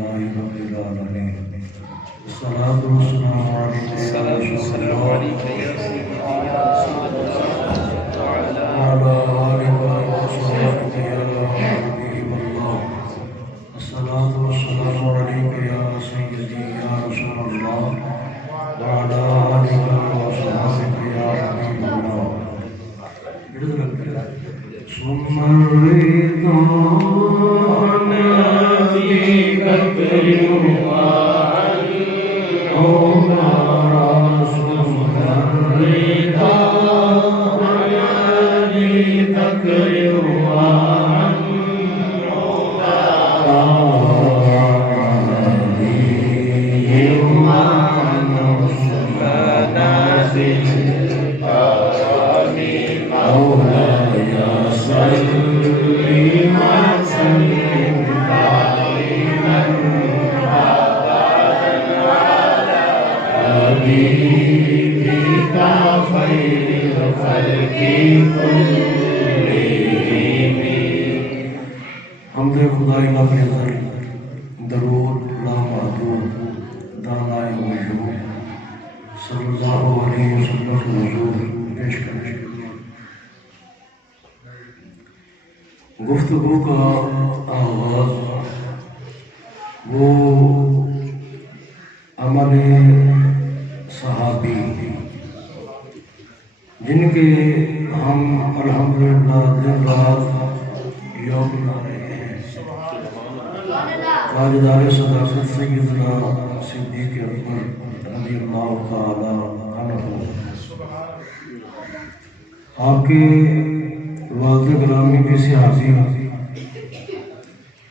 لله رب العالمين الصلاة والسلام عليك يا رسول الله وعلى آلك وصحبك يا حبيب الله الصلاة والسلام عليك يا سيدي يا رسول الله وعلى آلك وصحبك يا حبيب الله ثم الرضا عن أبي بكر وعن عمر ثم الرضا عن أبي بكر وعن عمر وعن علي وعن عثمان ذي الكرم مولاي صل وسلم دائما ابدا على حبيبك خير الخلق كلهم حمد خدائی لاکھ نظر درود لامحدود دانائے وجود صلی اللہ علیہ وسلم حضور پیش کرنے گفتگو کا آغاز وہ عمل صحابی جن کے ہم الحمدللہ دن رات یوم منا رہے ہیں تاجدار صداقت سیدنا صدیق اکبر رضی اللہ تعالی عنہ آپ کے والد گرامی بھی صحابی ہیں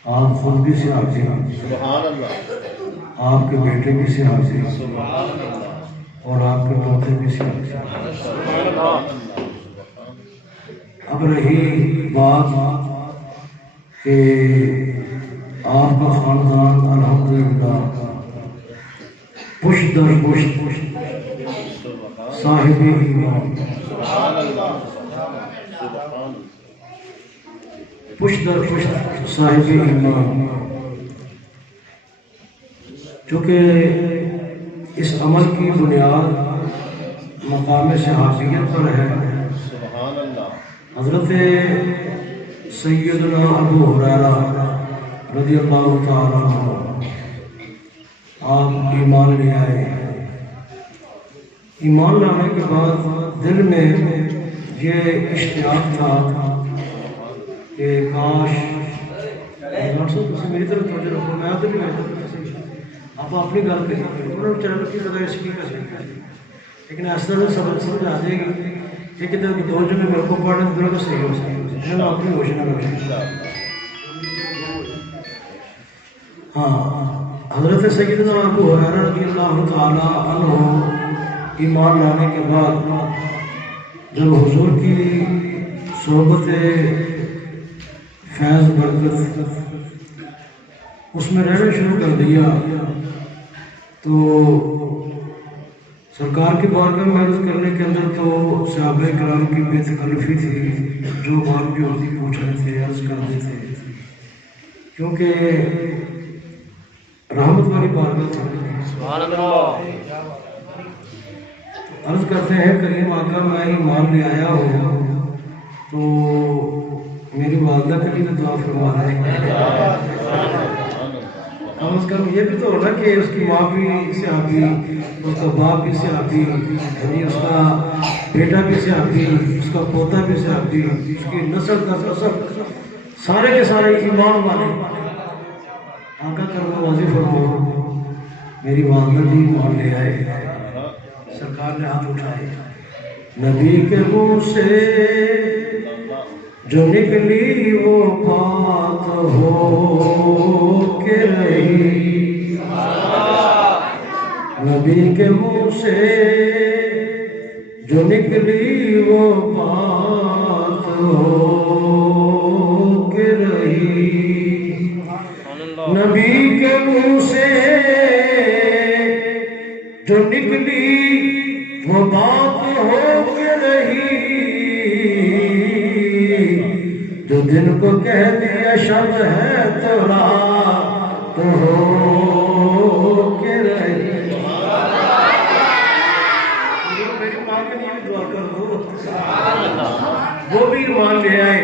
آپ خود بھی صحابی ہیں سبحان اللہ آپ کے بیٹے بھی صحابی ہیں سبحان اللہ اور آپ کے پوتے بھی صحابی ہیں سبحان اللہ اب رہی بات کہ آپ کا خاندان الحمدللہ پشت در پشت صاحب ایمان سبحان اللہ پشت در پشت صاحب ایمان چونکہ اس عمل کی بنیاد مقام صحابیت پر ہے حضرت سیدنا ابو ہریرہ رضی اللہ تعالیٰ عنہ آپ ایمان لے آئے ایمان لانے کے بعد دل میں یہ اشتیاق تھا کہ کاش میری طرف توجہ رکھو میں تو نہیں آپ اپنی گل کہیں انہوں نے چینل کی زیادہ اس کی لیکن اس طرح سبق سمجھ آ جائے گی یہ کہ دو جملے میرے کو پڑھنے دونوں تو صحیح ہو سکے میں اپنی گھوشنا کروں ہاں حضرت سیدنا ابو ہریرہ رضی اللہ تعالی عنہ ایمان لانے کے بعد جب حضور کی صحبت فیض برکت اس میں رہنا شروع کر دیا تو سرکار کی بارگاہ میں عرض کرنے کے اندر تو صحابہ کرام کی بے تکلفی تھی جو بات بھی ہوتی پوچھ رہے تھے عرض کرتے تھے کیونکہ رحمت والی بارگاہ تھی سبحان اللہ عرض کرتے ہیں کریم آقا میں ایمان لے آیا ہوں تو میری والدہ کے لیے دعا فرما رہے ہیں کم از کم یہ بھی تو ہونا کہ اس کی ماں بھی صحابی اس کا باپ بھی صحابی یعنی اس کا بیٹا بھی صحابی اس کا پوتا بھی صحابی اس کی نسل کا نسب سارے کے سارے ایمان والے آقا کرم واضح فرماؤ میری والدہ بھی ایمان لے آئے سرکار نے ہاتھ اٹھائے نبی کے منہ سے جو نکلی وہ بات ہو کے رہی نبی کے منہ سے جو نکلی وہ بات ہو کے رہی نبی کے منہ سے جو نکلی وہ بات ہو کے رہی جو دن کو کہہ دیا شب ہے تو رات ہو کے رہے. میری ماں کے لیے بھی دعا کر دو، وہ بھی ایمان لے آئے.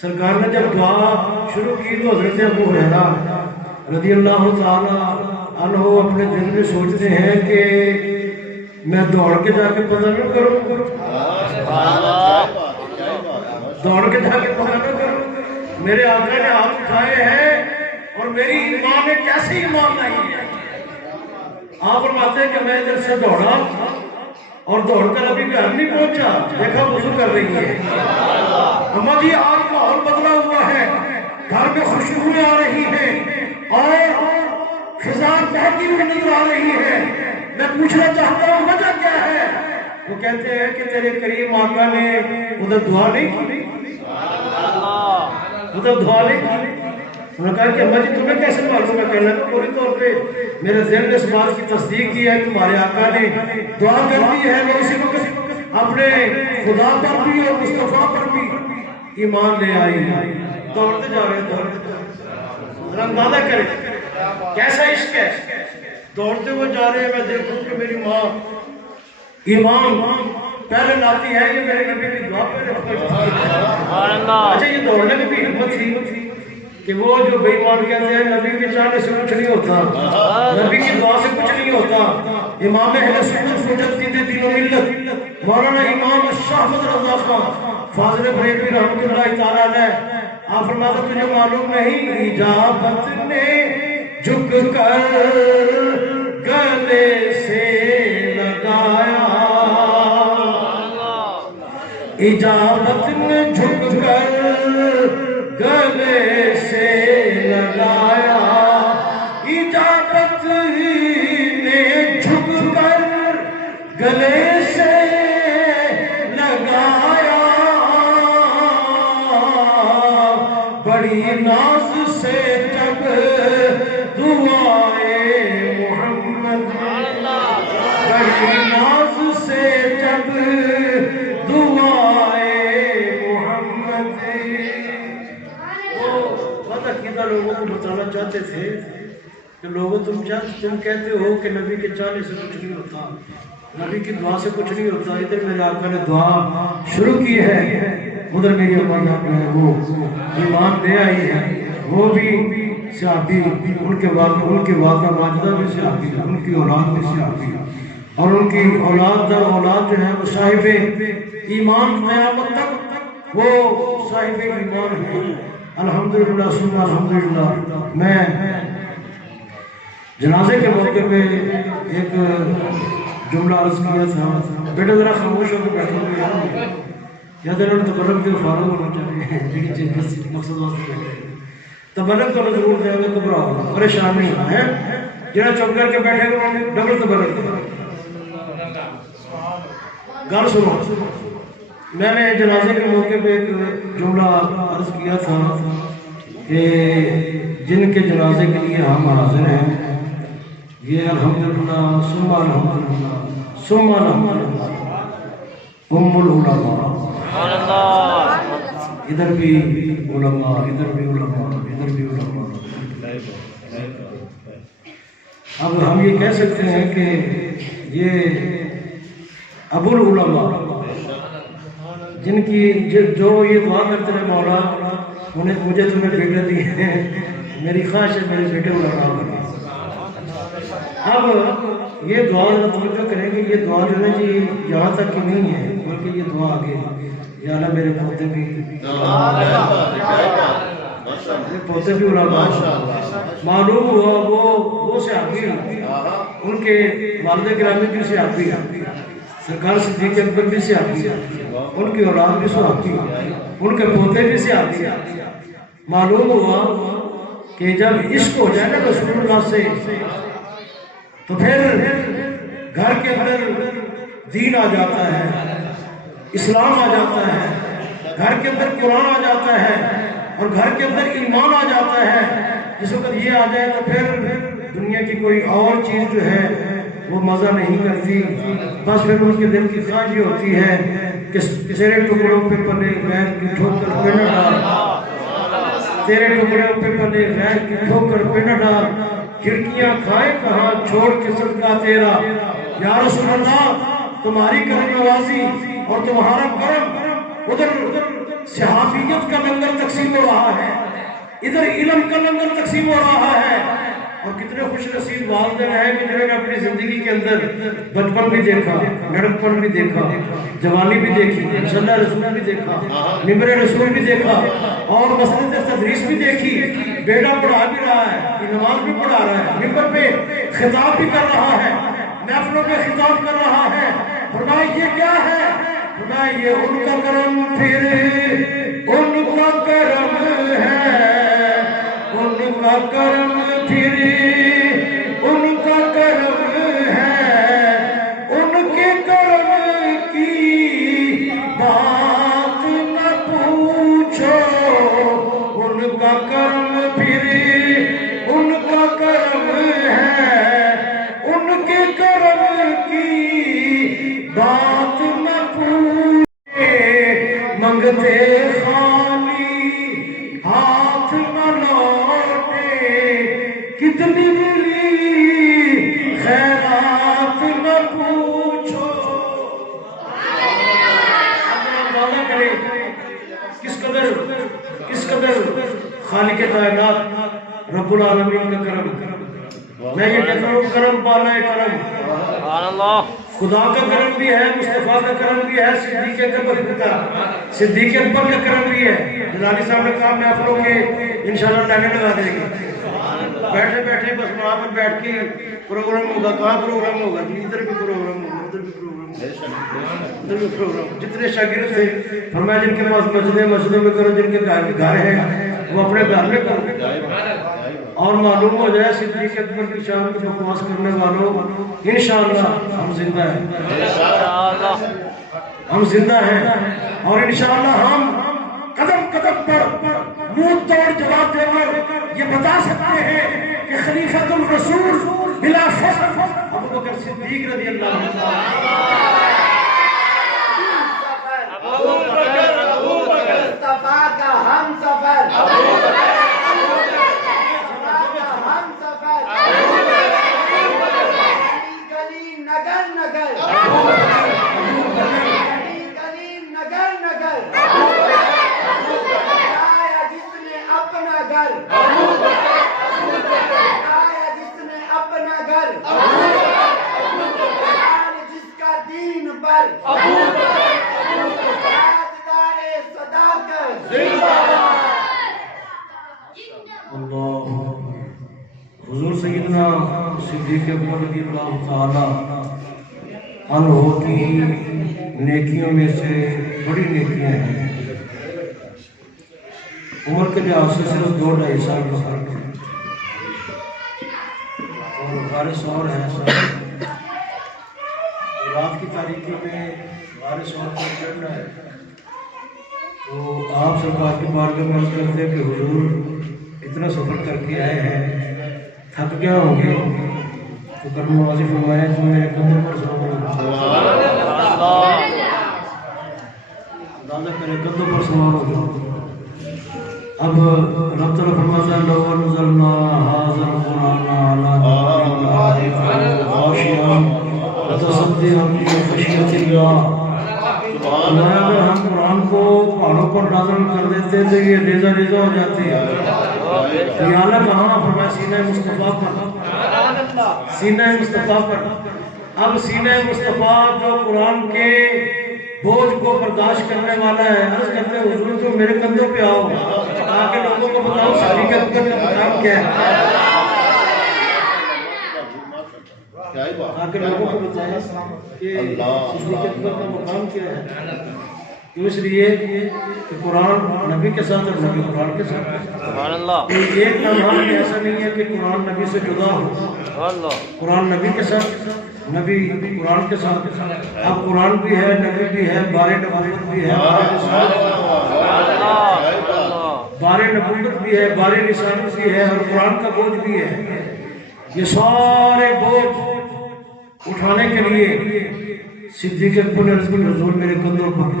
سرکار نے جب دعا شروع کی تو حضرت ابو ہریرہ رضی اللہ تعالی عنہ اپنے دل میں سوچتے ہیں کہ میں دوڑ کے جا کے پتہ نہ کروں، دوڑ کے جا کے پتہ نہ کروں. میرے آقا نے ہاتھ اٹھائے ہیں اور میری ایمان نے کیسے ایمان لائی ہے. آپ فرماتے ہیں کہ میں ادھر سے دوڑا اور دوڑ کر ابھی گھر نہیں پہنچا، دیکھا وضو کر رہی ہے. اما جی آج ماحول بدلا ہوا ہے، گھر میں خوشبوئیں آ رہی ہیں اور فضا بہتی ہوئی نظر آ رہی ہے. میں پوچھنا چاہتا ہوں وجہ کیا ہے؟ وہ کہتے ہیں کہ تیرے کریم آقا نے ادھر دعا نہیں کی، ادھر دعا نہیں کی. انہوں نے کہا کہ اماں جی تمہیں کیسے معلوم ہے؟ کہنے لگا پوری طور پہ میرے ذہن نے اس بات کی تصدیق کی ہے کہ تمہارے آقا نے دعا کر دی ہے. وہ اسی وقت اپنے خدا پر بھی اور مصطفیٰ پر بھی ایمان لے آئی ہے. دوڑتے جا رہے ہیں، دوڑتے جا رہے ہیں. اندازہ کریں کیسا عشق ہے. دوڑتے ہوئے جا رہے ہیں، میں دیکھوں کہ میری ماں ایمان پہلے لاتی ہے، یہ میرے نبی کی دعا پہلے اچھا یہ دوڑنے میں بھی ہمت تھی کہ وہ جو بے ایمان کہتے ہیں نبی کے چاہنے سے کچھ نہیں ہوتا، نبی کی دعا سے کچھ نہیں ہوتا. امام اہل سنت مجدد دین و ملت مولانا امام شاہ احمد رضا خان فاضل بریلوی رحمۃ اللہ تعالی علیہ آپ فرماتے تجھے معلوم نہیں اجابت نے جھک کر گلے سے لگایا، اجابت نے جھک کر گلے سے لگایا، اجابت نے جھک کر گلے سے لگایا، بڑی ناز سے جب دعائے محمد، بڑی ناز سے جب دعائے محمد. عقیدہ لوگوں کو بتانا چاہتے تھے کہ لوگوں تم کہتے ہو کہ نبی کے چاہنے سے کچھ نہیں ہوتا، نبی کی دعا سے کچھ نہیں ہوتا. ادھر میرے آقا نے دعا شروع کی ہے، ادھر میری اماں جو ہے وہ ایمان لے آئی ہے. وہ بھی صحابی، ان کے واقعہ ماجدہ بھی صحابی، ان کی اولاد بھی صحابی، اور ان کی اولاد جو ہے وہ صاحب ایمان قیامت تک وہ صاحب ایمان ہے. الحمدللہ ثم الحمدللہ. میں جنازے کے موقع پہ ایک جملہ عرض کیا تھا. بیٹا ذرا خاموش ہو کے بیٹھو گے، یا تو انہوں نے تبرک کے فارغ ہونا چاہیے، جڑی چیز مقصد واسطے بیٹھے ہیں. تبرک تو ضرور دیں گے، گھبراؤ پریشان نہیں ہونا ہے. جہاں چپ کر کے بیٹھے گا ڈبل تبرک. گل سنو، میں نے جنازے کے موقع پہ ایک جملہ عرض کیا تھا کہ جن کے جنازے کے لیے ہم حاضر ہیں، یہ الحمدللہ ثم الحمدللہ ثم الحمدللہ ام العلماء. ادھر بھی علماء، ادھر بھی علماء، ادھر بھی علماء. اب ہم یہ کہہ سکتے ہیں کہ یہ ابو العلماء جن کی جو یہ دعا کرتے ہیں مولا مجھے تمہیں بیٹے دیے ہیں، میری خواہش ہے میرے بیٹے علماء بنے. اب یہ دعا توجہ کریں کہ یہ دعا جو ہے جی یہاں تک کی نہیں ہے، بلکہ یہ دعا آگے یا اللہ میرے پوتے بھی علماء. معلوم ہوا وہ صحابی، ان کے والد گرامی بھی صحابی، سرکار صدیق اکبر بھی صحابی، ان کی اولاد بھی صحابی، ان کے پوتے بھی صحابی. معلوم ہوا کہ جب عشق ہو جائے نا رسول اللہ سے تو پھر گھر کے اندر دین آ جاتا ہے، اسلام آ جاتا ہے، گھر کے اندر قرآن آ جاتا ہے، اور گھر کے اندر ایمان آ جاتا ہے. جس وقت یہ آ جائے تو پھر دنیا کی کوئی اور چیز جو ہے وہ مزہ نہیں کرتی. بس پھر ان کے دل کی خواہش یہ ہوتی ہے کہ تیرے ٹکڑوں پہ پلے بیٹھ کے ٹھوکر پہ نہ ڈال. تیرے ٹکڑوں پہ پلے غیر کی ٹھوکر پہ نہ ڈال کھڑکیاں کھائے کہاں چھوڑ کے صدقہ تیرا یا رسول اللہ تمہاری کرم نوازی اور تمہارا کرم ادھر صحابیت کا لنگر تقسیم ہو رہا ہے ادھر علم کا لنگر تقسیم ہو رہا ہے اور کتنے خوش نصیب والدین ہیں کہ جنہوں نے اپنی زندگی کے اندر بچپن بھی دیکھا لڑکپن بھی دیکھا جوانی بھی دیکھی صلی رسول بھی دیکھا ممبر رسول بھی دیکھا اور مسجد تدریس بھی دیکھی بیٹا پڑھا بھی رہا ہے نماز بھی پڑھا رہا ہے ممبر پہ خطاب بھی کر رہا ہے محفلوں پہ خطاب کر رہا ہے فرمایا یہ کیا ہے فرمایا یہ ان کا کرم پھر ان کا کرم ہے ان کا کرم پھر ان کا کرم ہے ان کے کرم کی بات نہ پوچھو ان کا کرم پھر ان کا کرم ہے ان کے کرم کی بات نہ پوچھے منگتے خالی ہاتھ نہ لوٹے کتنی ملی خیرات نہ پوچھو اندازہ کریں کس قدر خالق کائنات رب العالمین کا کرم میں یہ کہتا ہوں کرم بالا کرم سبحان اللہ خدا کا کرم بھی ہے مصطفیٰ کا کرم بھی ہے صدیق اکبر کا کرم بھی ہے جلالی صاحب نے کہا محفلوں کے انشاءاللہ لائنیں لگا دیں گے بیٹھے بیٹھے بس وہاں پر بیٹھ کے پروگرام ہوگا کہاں پروگرام ہوگا ادھر بھی پروگرام ہوگا ادھر بھی پروگرام ادھر بھی پروگرام جتنے شاگرد تھے فرمایا جن کے پاس مسجدوں میں کرو جن کے گھر ہیں وہ اپنے گھر میں کرو اور معلوم ہو جائے صدیق اکبر کی شان کو بکواس کرنے والوں انشاءاللہ ہم زندہ ہیں ہم زندہ ہیں اور انشاءاللہ ہم قدم قدم پر منہ توڑ جواب دے کر یہ بتا سکتے ہیں کہ خلیفۃ الرسول بلا فخر ابو بکر صدیق رضی اللہ عنہ ابو بکر مصطفیٰ کا ہم سفر نگر نگر نگر نگر آیا جس نے اپنا گھر آیا جس نے اپنا گھر جس کا دین پر تاجدار صداقت اللہ حضور سیدنا صدیق اکبر رضی اللہ تعالی عنہ کی نیکیوں میں سے بڑی نیکیاں ہیں عمر کے لحاظ سے صرف 2-2.5 سال کا فرق ہے اور وارث اور ہے رات کی تاریکی میں وارث اور پر چڑھنا ہے تو آپ سرکار کی بارگاہ میں عرض کرتے ہیں کہ حضور اتنا سفر کر کے آئے ہیں تھک گیا ہوں گے تو کرم نوازی فرمایا تو میرے کندھے پر سوار ہو اندازہ کرے کندھوں پر سوار ہو اب رب تعالیٰ فرماتا ہے لو انزلنا هذا القرآن على جبل خاشعا متصدعا من خشية الله اگر ہم قرآن کو پہاڑوں پر نازل کر دیتے تو یہ ریزہ ریزہ ہو جاتی ہے یہ اعلیٰ کہاں فرمایا سینہ مصطفیٰ پر سینہ مصطفیٰ پر اب سینہ مصطفیٰ جو قرآن کے بوجھ کو برداشت کرنے والا ہے عرض کرتے ہیں حضور تو میرے کندھوں پہ آؤ تاکہ لوگوں کو بتاؤ صدیق اکبر کا مقام کیا ہے تاکہ لوگوں کو بتایا کہ صدیق اکبر کا مقام کیا ہے کیوں اس لیے کہ قرآن نبی کے ساتھ اور نبی قرآن کے ساتھ سبحان اللہ ایک لمحہ بھی ایسا نہیں ہے کہ قرآن نبی سے جدا ہو قرآن نبی کے ساتھ نبی قرآن کے ساتھ اب قرآن بھی ہے نبی بھی ہے بارِ نبوت بھی ہے بارِ نبوت بھی ہے بارِ رسالت بھی ہے اور قرآن کا بوجھ بھی ہے یہ سارے بوجھ اٹھانے کے لیے صدیق اکبر نے عرض کی حضور میرے کندھوں پر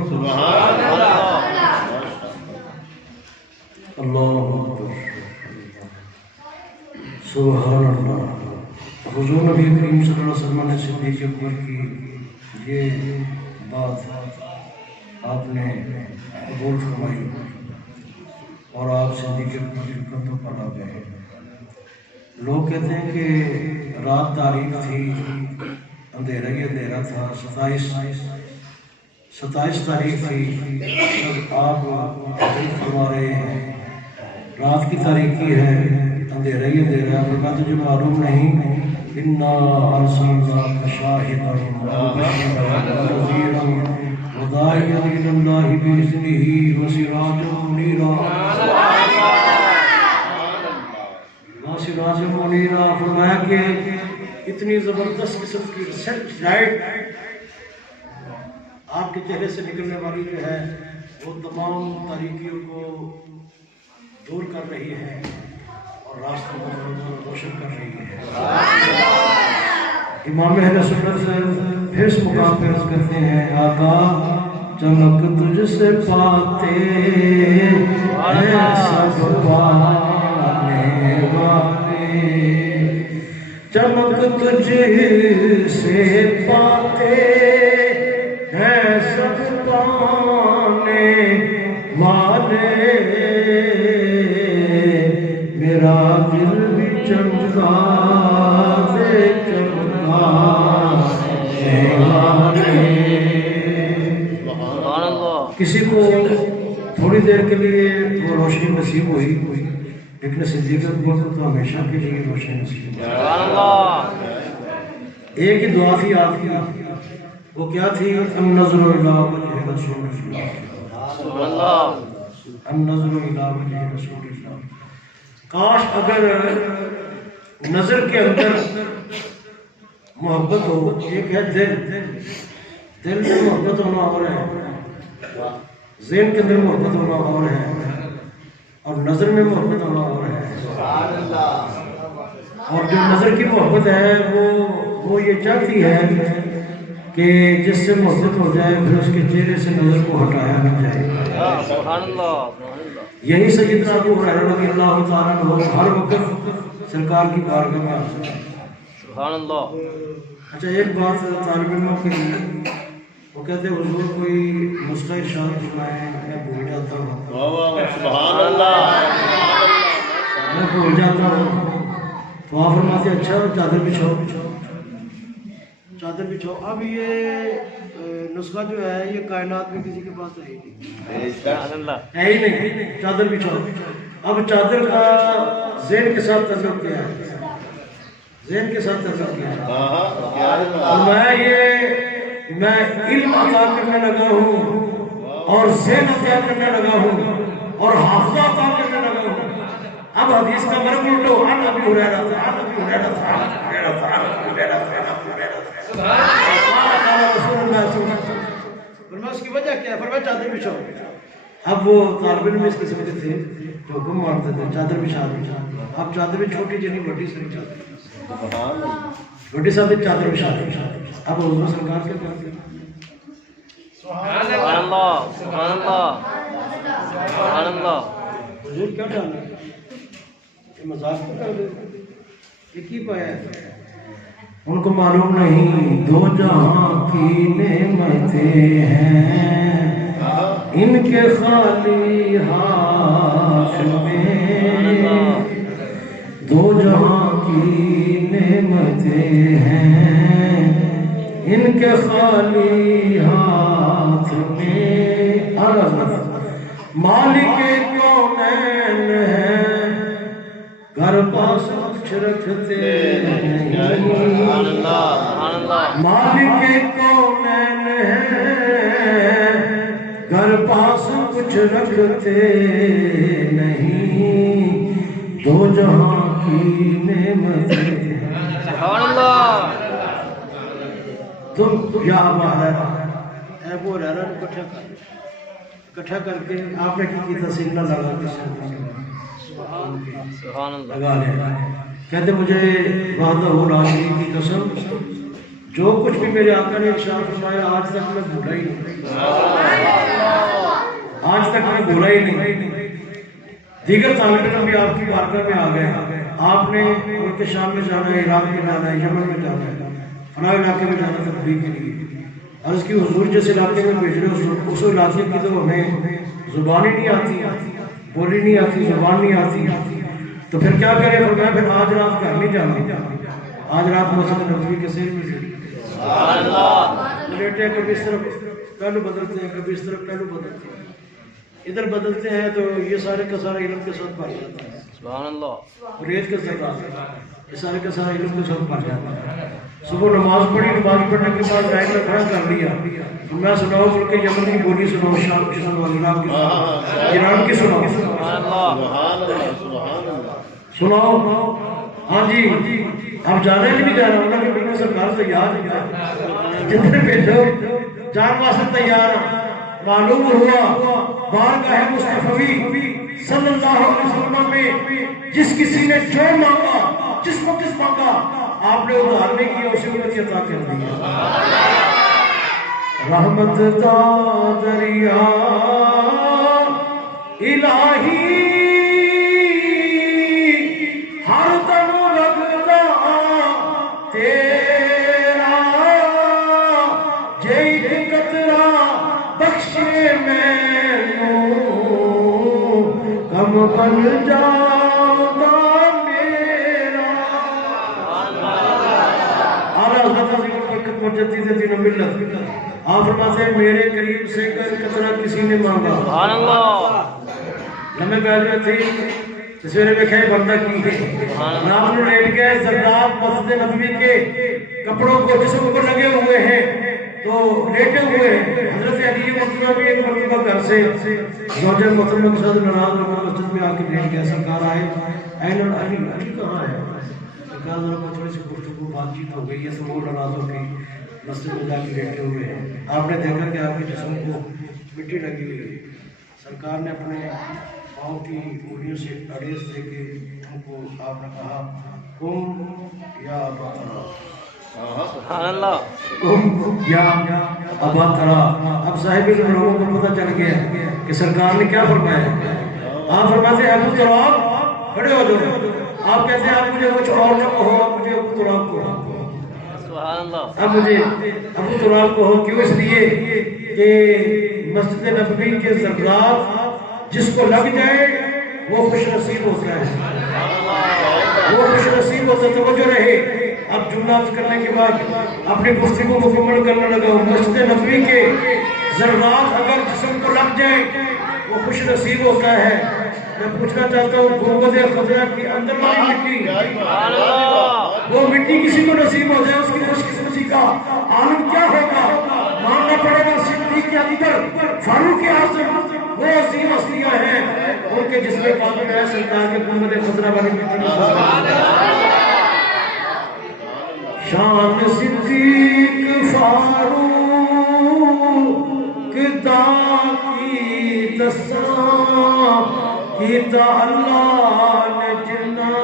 اللہ اکبر سبحان اللہ۔ حضور نبی کریم صلی اللہ علیہ وسلم نے صدیق اکبر کی یہ بات آپ نے قبول فرمائی اور آپ صدیق اکبر کے قدموں پر آ گئے۔ لوگ کہتے ہیں کہ رات تاریک تھی، اندھیرا ہی اندھیرا تھا، 27 تاریخ تھی جب آپ فرما رہے ہیں رات کی تاریخی ہے، اندھیرا ہی اندھیرا ہے، فرمایا تجھے معلوم نہیں اِنَّا أَرْسَلْنَاكَ شَاهِدًا وَمُبَشِّرًا وَنَذِيرًا وَدَاعِيًا إِلَى اللَّهِ بِإِذْنِهِ وَسِرَاجًا مُنِيرًا۔ فرمایا کہ اتنی زبردست قسم کی ریسرچ لائٹ آپ کے چہرے سے نکلنے والی جو ہے وہ تمام تاریکیوں کو دور کر رہی ہے اور راستوں کو روشن کر رہی ہے۔ امام اہل سنت سے پھر اس مقام پہ عرض کرتے ہیں آقا چمک تجھ سے پاتے ہیں سب پانے والے، چمک تجھ سے پاتے ہیں سب پانے والے، میرا دل بھی چمکا دے چمکا کسی کو تھوڑی دیر کے لیے وہ روشنی نصیب ہوئی، لیکن صدیق اکبر کو تو ہمیشہ کے لیے روشنی نصیب ہوئی۔ ایک ہی دعا تھی آپ کی، وہ کیا تھی؟ ام نظر الی وجہ رسول اللہ، ام نظر الی وجہ رسول اللہ۔ کاش اگر نظر کے اندر محبت ہو، ایک ہے دل میں محبت ہونا اور ہے، ذہن کے اندر محبت ہونا اور ہے، اور نظر میں محبت ہونا اور ہے۔ اور جو نظر کی محبت ہے وہ یہ چاہتی ہے کہ جس سے محبت ہو جائے پھر اس کے چہرے سے نظر کو ہٹایا نہ جائے۔ یہی سیدنا ابو ہریرہ رضی اللہ تعالیٰ عنہ ہر وقت سرکار کی بارگاہ میں آتے ہیں۔ سبحان اللہ۔ اچھا ایک بات طالب علموں کے لیے، وہ کہتے ہیں حضور کوئی نسخہ ارشاد فرمائیں، میں بھول جاتا ہوں، سبحان اللہ، میں بھول جاتا ہوں، تو آپ فرماتے ہیں اچھا چادر بچھاؤ، چادر بچھاؤ۔ اب یہ نسخہ جو ہے یہ کائنات میں کسی کے پاس ہے ہی نہیں، چادر بچھاؤ۔ اب چادر کا ذہن کے ساتھ تعلق کیا ہے؟ ذہن کے ساتھ تعلق کیا ہے؟ میں علم عطا کرنے لگا ہوں اور ذہن عطا کرنے لگا ہوں اور حافظہ عطا کرنے لگا ہوں۔ اب حدیث کا مرگ الٹو، عن ابی ہریرہ عن ابی ہریرہ عن ابی ہریرہ عن ابی ہریرہ عن ابی ہریرہ فرمایا اس کی وجہ کیا ہے؟ فرمایا چادر بچھاؤ۔ اب وہ طالب علم اس قسم کے تھے تو حکم مارتے تھے چادر بچھا دو۔ اب چادر بھی چھوٹی جنی بڑی ساری چادر، بڑی ساری چادر بچھا دو۔ اب حضور سرکار کیا کرتے ہیں؟ سبحان اللہ، سبحان اللہ، سبحان اللہ۔ حضور کیا ڈالنا ہے؟ یہ مذاق کو کر دیتے، ایک ہی پایا ہے۔ ان کو معلوم نہیں دو جہاں کی نعمتیں ہیں ان کے خالی ہاتھ میں، دو جہاں کی نعمتیں ہیں ان کے خالی ہاتھ میں، مالک کونین ہے گھر پاس کچھ رکھتے نہیں، مالک کونین ہے گھر پاس کچھ رکھتے نہیں، دو جہاں کی نعمتیں۔ سبحان اللہ۔ تم یا ابا ہریرہ، اے ابو ہریرہ کو اکٹھا کر کے آپ نے کی تحصیل نہ لگا لگا لے، کہتے مجھے وحدہ لا شریک کی قسم جو کچھ بھی میرے آقا نے ارشاد فرمایا آج تک میں بھولا ہی نہیں، آج تک میں بھولا ہی نہیں، دیگر طالب علم بھی آپ کی بارگاہ میں آ گئے. آپ نے ملک شام میں جانا ہے, عراق میں جانا ہے, یمن میں جانا ہے, فلاں علاقے میں جانا ہے تبلیغ کے لیے. عرض کی حضور جس علاقے میں بھیج رہے ہیں اس علاقے کی تو ہمیں زبان ہی نہیں آتی, بولی نہیں آتی, زبان نہیں آتی, تو پھر کیا کریں؟ فرمایا پھر آج رات گھر نہیں جانا, آج رات مسجد نبوی کے سیر میں لیٹے, کبھی اس طرف پہلو بدلتے ہیں, کبھی اس طرف پہلو بدلتے ہیں, ادھر بدلتے ہیں تو یہ سارے کا سارا علم کے ساتھ بھر جاتا ہے. سبحان اللہ. ریت کا ذرات یہ سارے کا سارا علم کے ساتھ بھر جاتا ہے. صبح نماز پڑھی, نماز پڑھنے کے بعد لائن میں کھڑا کر لیا, میں سناؤ بول کے یمن کی بولی سناؤ, شام عراق کی, ایران کی سناؤ, سناؤ. ہاں جی, آپ جانے بھی نہیں جا رہا ہوں کہ بلکہ سرکار تیار ہے, جتنے بھیجو جان واسطے تیار ہیں. معلوم ہوا بارگاہ مصطفی صلی اللہ علیہ وسلم میں جس کسی نے جو مانگا, جس کو کس مانگا, آپ نے ادھار نہیں کیا, اسے امت عطا کر دی. رحمت دا دریا الہی ہر دم لگتا تیرا, جے قطرہ بخشے مینوں کم بن جاتا میرا. اعلیٰ حضرت برکت مجدد دین ملت آپ فرماتے ہیں میرے قریب سے کر قطرہ کسی نے مانگا. سبحان اللہ. لمحے بیٹھ میں تھی سویرے میں کھائے بندہ کی ہے, آپ نے لیٹ گئے, ذرات مسجد نبوی کے کپڑوں کو جسم کو لگے ہوئے ہیں تو لیٹے ہوئے ہیں. حضرت علی مرتضیٰ بھی ایک مرتبہ گھر سے زوجہ محترمہ کے ساتھ ناراض ہو کر مسجد میں آ کے لیٹ گیا. سرکار آئے, علی علی کہاں ہے؟ سرکار ذرا تھوڑی سی گفتگو بات چیت ہو گئی ہے تو وہ ناراض ہو گئی, مسجد میں جا کے لیٹے ہوئے ہیں. آپ نے دیکھا کہ آپ کے جسم کو مٹی لگی ہوئی ہے. سرکار نے اپنے پاؤں کی انگلیوں سے اڑیس دے کے ان کو آپ نے کہا قم یا ابا ترا, سبحان اللہ, قم یا ابا ترا. اب صاحب علم لوگوں کو پتہ چل گیا کہ سرکار نے کیا فرمایا. آپ فرماتے ہیں ابو تراب کھڑے ہو جاؤ. آپ کہتے ہیں آپ مجھے کچھ اور نہ کہو, آپ مجھے ابو تراب کہو. اب مجھے ابو تراب کہو. کیوں؟ اس لیے کہ مسجد نبوی کے ذرات جس کو لگ جائے وہ خوش نصیب ہوتا ہے, وہ خوش نصیب ہوتا ہے. توجہ رہے. اب جملہ کرنے کے بعد اپنی گفتگو کو مکمل کرنے لگا. مسجد نبوی کے ذرات اگر جسم کو لگ جائیں وہ خوش نصیب ہوتا ہے. میں پوچھنا چاہتا ہوں گنبد خضرا کی اندر والی مٹی, وہ مٹی کسی کو نصیب ہو جائے, اس کی خوش قسمتی کا عالم کیا ہوگا. ماننا پڑے گا صدیق اکبر, فاروق اعظم, وہ عظیم ہستیاں ہیں, ان کے جسم پاک ہے سرکار کے گنبد خضرا والی مٹی. شان صدیق فاروق دا کی تساں کیتا اللہ نے جناں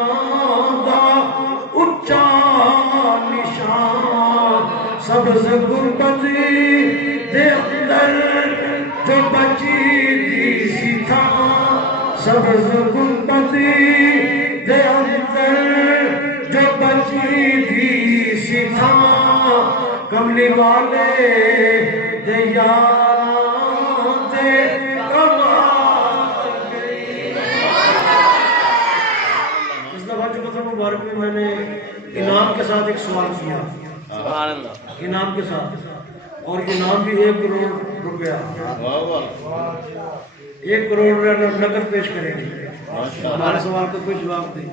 دا اچا نشان. سبز گنبد دے اندر جو بچی دی سی تھاں, سبز گنبد دے اندر جو بچی دی سی تھاں, کملی والے دے یار دے کمال گئی. اس دفعہ جو مطلب مبارک میں میں نے انعام کے ساتھ ایک سوال کیا, انعام کے ساتھ, اور انعام بھی 1 کروڑ روپیہ, 1 کروڑ نقد پیش کریں گے. ہمارے سوال کا کوئی جواب نہیں.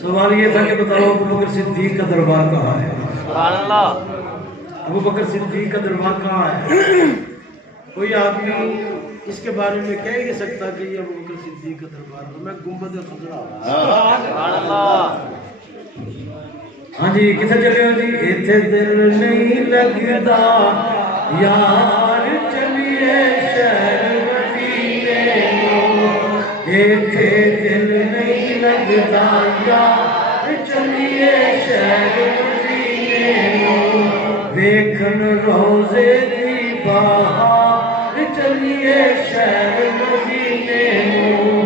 سوال یہ تھا کہ بتاؤ ابو بکر صدیق کا دربار کہاں ہے. ابو بکر صدیق کا دربار کہاں ہے؟ کوئی آدمی اس کے بارے میں کہہ نہیں سکتا کہ یہ ابو بکر صدیق کا دربار ہے. میں گنبد خضرا. ہاں جی, کتنے چلے ہو جی؟ ایتھے دل نہیں لگتا یار چلیے شہر مدینے نو, ایتھے دل نہیں لگتا یار چلیے شہر مدینے نو, دیکھن روزے دی بہار چلیے شہر مدینے نو,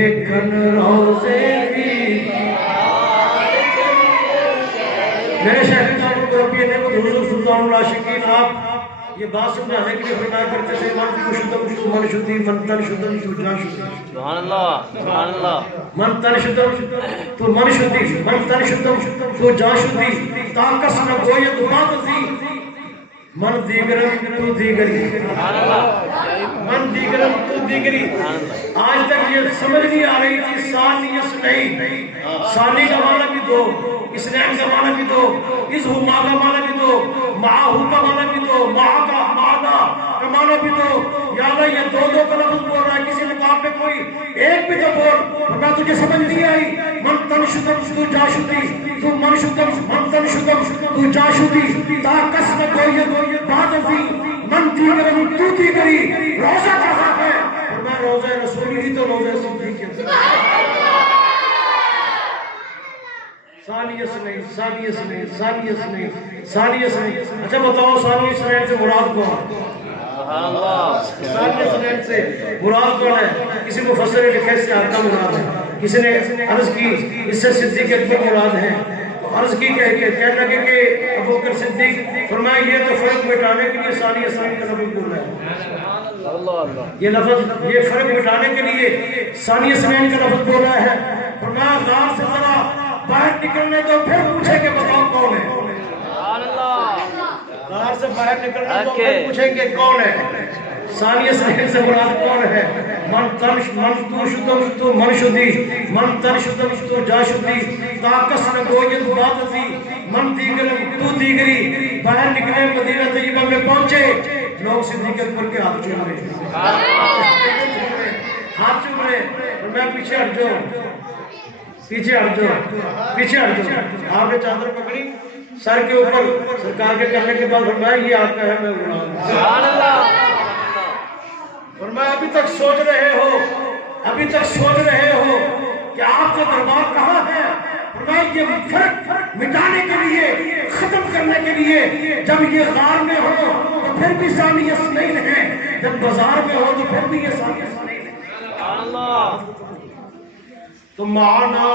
دیکھن روزے کی میرے شہر صاحب کو ربی نے حضور سلطان العاشقین آپ یہ بات سمجھانے کے لیے فرمایا کرتے تھے من کو شدھ من شدھی من تن شدھ تو جان شدھی سبحان اللہ سبحان اللہ من تن شدھ تو من شدھی من تن شدھ تو جان شدھی تاکس نہ گوئے تو بات تھی من دیگرم تو دیگری من دیگرم تو دیگری آج تک یہ سمجھ نہیں آ رہی تھی ثانیس نہیں ثانی کا معنی بھی دو اسلام کا معنی بھی دو اس ہما کا معنی بھی دو معاہو کا معنی بھی دو معا کا معنا کا معنی بھی دو یا اللہ یہ دو کا لفظ بول رہا ہے کسی نے کہا پہ کوئی ایک بھی تو بول ورنہ تجھے سمجھ نہیں آئی من تن شدم تو جا شدی تو من شدم من تن شدم تو جا شدی تا قسم کوئی بات ازی من دیگرم تو دیگری روزہ کہاں ہے اور میں روزہ رسول ہی تو روزہ صدیق ہے ثانیس نہیں ثانیس نہیں ثانیس نہیں ثانیس نہیں اچھا بتاؤ ثانیس نہیں سے مراد کون سبحان اللہ ثانیس نہیں سے مراد کون ہے کسی مفسر نے لکھا اس سے آقا مراد ہے کسی نے عرض کی اس سے صدیق اکبر مراد ہے عرض کی کہنے لگے کہ ابوبکر صدیق فرمایا یہ تو فرق مٹانے کے لیے ثانیس نہیں کا لفظ بول رہا ہے یہ لفظ یہ فرق مٹانے کے لیے ثانیس نہیں کا لفظ بول رہا ہے فرمایا غار سے ذرا باہر نکلنے تو پھر پوچھے کہ بتاؤ کون ہے سبحان اللہ غار سے باہر نکلنے تو پھر پوچھیں کہ کون ہے ثانیہ سنین سے مراد کون ہے من تن تو شدم تو من شدی من تن شدم تو جا شدی تاکس نہ گوید بات تھی من دیگرم تو دیگری باہر نکلے مدینہ طیبہ میں پہنچے لوگ صدیق اکبر کے ہاتھ چوم رہے ہاتھ چوم رہے اور میں پیچھے ہٹ جاؤں پیچھے ہٹ جاؤ آپ نے چادر پکڑی سر کے اوپر سرکار کے کرنے کے بعد فرمایا یہ آپ کا ہے میں غلام سبحان اللہ فرمایا ابھی تک سوچ رہے ہو ابھی تک سوچ رہے ہو کہ آپ کا دربار کہاں ہے فرمایا یہ فرق مٹانے کے لیے ختم کرنے کے لیے جب یہ غار میں ہو تو پھر بھی ثانیس نہیں ہے جب بازار میں ہو تو پھر بھی یہ ثانیس نہیں ہے سبحان اللہ تو معنا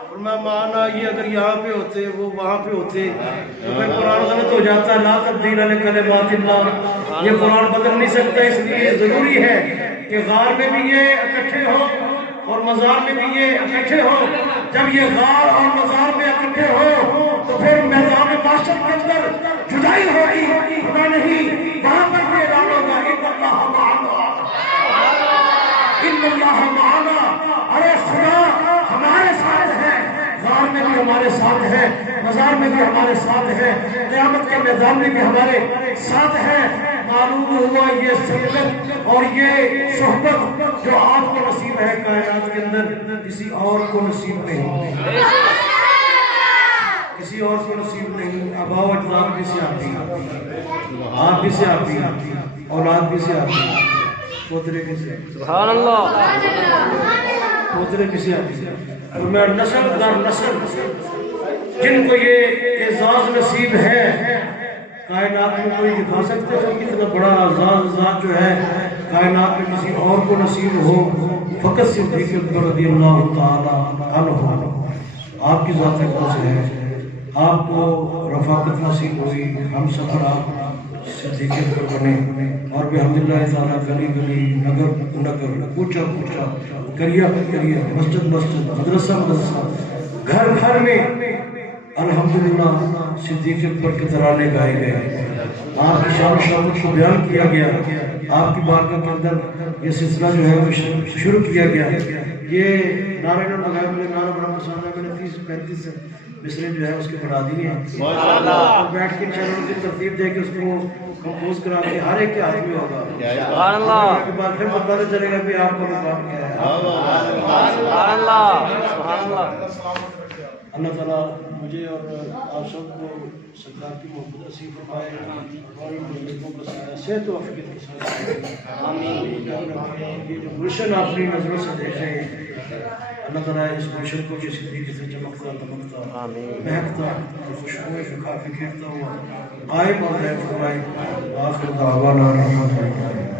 اور میں معنا یہ اگر یہاں پہ ہوتے وہ وہاں پہ ہوتے تو پھر قرآن غلط ہو جاتا لا تبدیل لکلمات اللہ یہ قرآن بدل نہیں سکتا اس لیے ضروری ہے کہ غار میں بھی یہ اکٹھے ہو اور مزار میں بھی یہ اکٹھے ہو جب یہ غار اور مزار میں اکٹھے ہو تو پھر میدان معاشر کے اندر جدائی ہوگی خدا نہیں وہاں پر بھی اعلان ہوگا ان اللہ معنا ارے خدا ہمارے ساتھ ہے غار میں بھی ہمارے ساتھ ہے مزار میں بھی ہمارے ساتھ ہے قیامت کے میدان میں بھی ہمارے ساتھ ہے معلوم ہوا یہ سبقت اور یہ صحبت جو آپ کو نصیب ہے کائنات کے اندر کسی اور کو نصیب نہیں کسی اور کو نصیب نہیں آباء و اجداد بھی سے آتی آپ بھی سے آتی اولاد بھی سے آتی پوترے بھی سے سبحان اللہ پوترے بھی سے آتی اور میں نسل در نسل جن کو یہ اعزاز نصیب ہے کائنات میں کوئی دکھا سکتے ہیں کتنا بڑا اعزاز جو ہے کائنات میں کسی اور کو نصیب ہو فقط صدیق اکبر رضی اللہ تعالی عنہ آپ کی ذات اقدس ہے آپ کو رفاقت نصیب ہوئی ہم سفر آپ صدیق اکبر بنے اور بحمدللہ تعالی گلی گلی نگر نگر کوچہ کوچہ کریا کریا مسجد مسجد مدرسہ مدرسہ گھر گھر میں الحمدللہ صدیق اکبر کے ترانے گائے گئے آپ کی شان و شوکت کو بیان کیا گیا آپ کی بارگاہ کے اندر یہ سلسلہ جو ہے وہ شروع کیا گیا یہ نعرے نہ لگائے ملے نعرہ بڑا پسند ہے میں نے 30-35 مصرے جو ہے اس کے بنا دیے ہیں بیٹھ کے چینل کی ترتیب دے کے اس کو کمپوز کرا کے ہر ایک کے ہاتھ میں ہوگا سبحان اللہ کے بعد پھر پتہ چلے گا کہ آپ کا مقام کیا ہے سبحان اللہ سبحان اللہ اللہ تعالیٰ مجھے اور آپ سب کو سرکار کی محبت نصیب فرمائے اور بزرگوں کو صحت و عافیت کے ساتھ آمین یہ جو گلشن آپ اپنی نظروں سے دیکھ رہے ہیں اللہ تعالیٰ اس گلشن کو جس طریقے سے چمکتا دمکتا مہکتا خوشبوئیں سکھا کے کھیلتا ہوا قائم اور دائم فرمائے آخر دعوانا الحمدللہ